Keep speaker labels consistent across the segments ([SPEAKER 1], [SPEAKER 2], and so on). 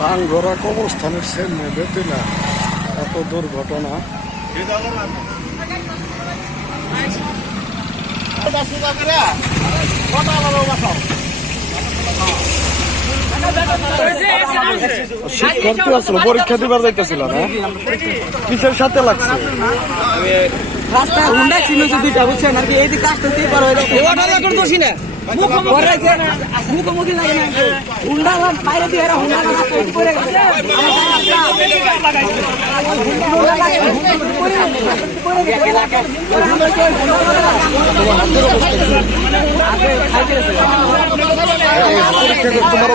[SPEAKER 1] ভাঙ্গরা কবরস্থানের সামনে বেতিলা। এত দুর্ঘটনা। শিক্ষার্থী আসলো পরীক্ষা দিবার যাইতেছিল না। কিসের সাথে লাগছে?
[SPEAKER 2] রাস্তা হুন্ডা ছিল যে দুইটা বুঝছেন? আর কি এই দিকে আসতেছি পর হয়ে যাচ্ছে ওটা দোষী না? মুখোমুখি লাগে না হুন্ডা বাইরে দিয়ে হুন্ডা করে গেছে।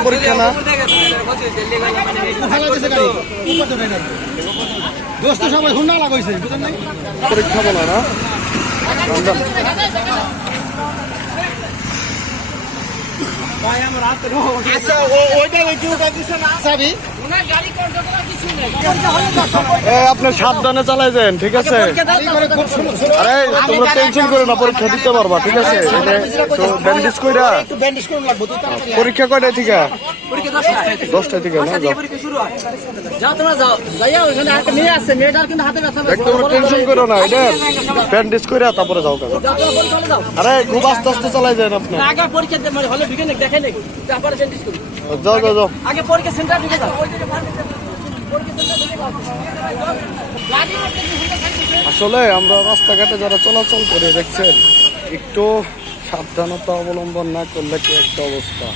[SPEAKER 1] পরীক্ষা না
[SPEAKER 3] দোস্ত সবাই হুন্ডা লাগাইছে
[SPEAKER 1] পরীক্ষা বলে
[SPEAKER 3] আচ্ছা ওইটা ওই কিউটা দিছে না চাবি
[SPEAKER 1] আপনি সাবধানে চালাই যান, ঠিক আছে? আরে, তোমরা টেনশন করো না, পরীক্ষা দিতে পারবা, ঠিক আছে? ব্যান্ডেজ কইরা
[SPEAKER 3] ব্যান্ডেজ।
[SPEAKER 1] পরীক্ষা কয়টা ঠিক দশটা টেনশন করো না এটা ব্যান্ডেজ তারপরে যাও আরে, খুব আস্তে আস্তে চালাই যান আপনি।
[SPEAKER 2] পরীক্ষা তারপরে করি।
[SPEAKER 1] যাও যাও যাও।
[SPEAKER 2] আগে পরীক্ষা সেন্টার ঢুকে যাও?
[SPEAKER 1] আসলে আমরা রাস্তাঘাটে যারা চলাচল করে দেখছেন একটু সাবধানতা অবলম্বন না করলে কি একটা অবস্থা?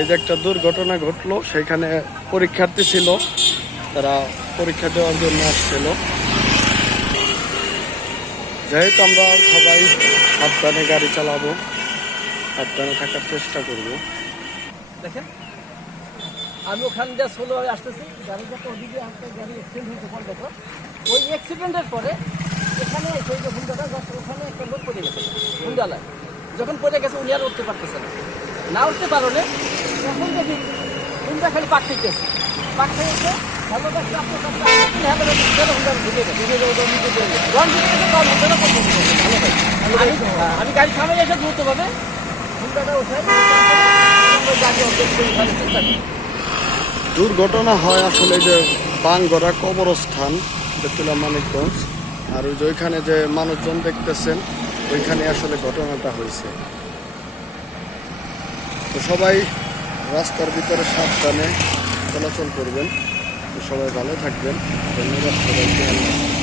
[SPEAKER 1] এই যে একটা দুর্ঘটনা ঘটলো সেখানে পরীক্ষার্থী ছিল। তারা পরীক্ষা দেওয়ার জন্য আসছিল। যেহেতু আমরা সবাই সাবধানে গাড়ি চালাবো সাবধানে থাকার চেষ্টা করব।
[SPEAKER 2] দেখেন। আমি ওখান দিয়ে সোলো হয়ে আসতেছি। গাড়িটা ওদিকে আসতে গাড়ি অ্যাক্সিডেন্ট হয়েছে ওই অ্যাক্সিডেন্টের পরে এখানে ওখানে একটা লোক পড়ে গেছে হুন্ডালায় যখন পড়ে গেছে, উনি আর উঠতে পারতেছে না। না উঠতে পারলে তখন দেখি হুন্ডা খালি পাক পাক খেয়েছে ঢুকে গেছে। ঢুকে গেছে আমি- গাড়ি সামনে এসে দ্রুতভাবে হুন্ডাটা উঠাই
[SPEAKER 1] দুর্ঘটনা হয় আসলে যে বাঙ্গরা কবরস্থান বেতুলা মানিকগঞ্জ। আর ওই যে ওইখানে যে মানুষজন দেখতেছেন, ওইখানে আসলে ঘটনাটা হয়েছে। তো সবাই রাস্তার ভিতরে সাবধানে চলাচল করবেন। তো সবাই ভালো থাকবেন। ধন্যবাদ সবাইকে।